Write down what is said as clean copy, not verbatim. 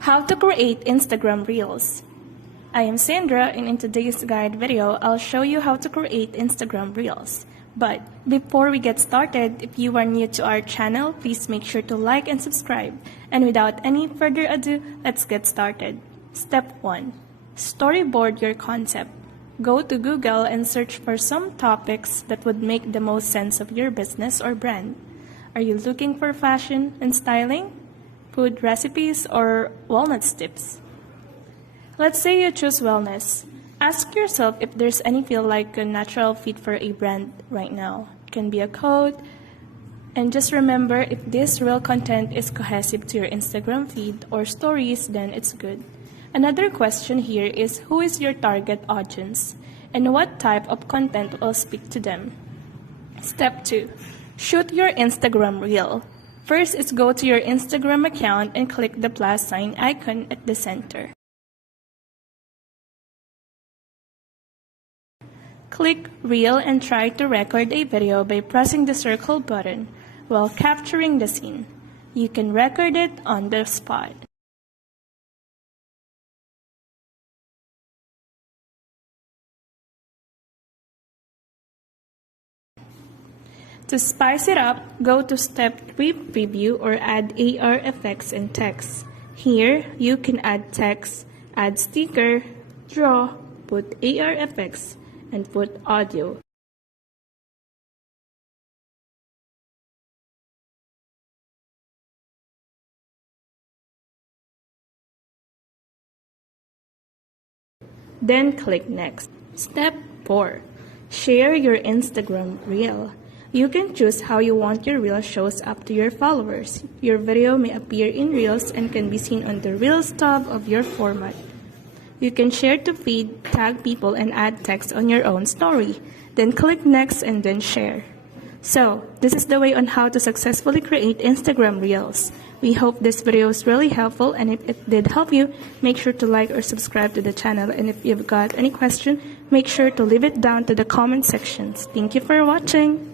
How to create Instagram Reels. I am Sandra, and in today's guide video, I'll show you how to create Instagram Reels. But before we get started, if you are new to our channel, please make sure to like and subscribe. And without any further ado, let's get started. Step 1. Storyboard your concept. Go to Google and search for some topics that would make the most sense of your business or brand. Are you looking for fashion and styling, food recipes, or wellness tips? Let's say you choose wellness. Ask yourself if there's any feel like a natural fit for a brand right now. It can be a code. And just remember, if this real content is cohesive to your Instagram feed or stories, then it's good. Another question here is, who is your target audience and what type of content will speak to them? Step 2. Shoot your Instagram reel. First is go to your Instagram account and click the plus sign icon at the center. Click Reel and try to record a video by pressing the circle button while capturing the scene. You can record it on the spot. To spice it up, go to Step 3 Preview or add AR effects and text. Here, you can add text, add sticker, draw, put AR effects, and put audio. Then click Next. Step 4. Share your Instagram reel. You can choose how you want your reel shows up to your followers. Your video may appear in Reels and can be seen on the Reels tab of your format. You can share to feed, tag people, and add text on your own story. Then click Next and then Share. So, this is the way on how to successfully create Instagram Reels. We hope this video is really helpful, and if it did help you, make sure to like or subscribe to the channel. And if you've got any question, make sure to leave it down to the comment sections. Thank you for watching.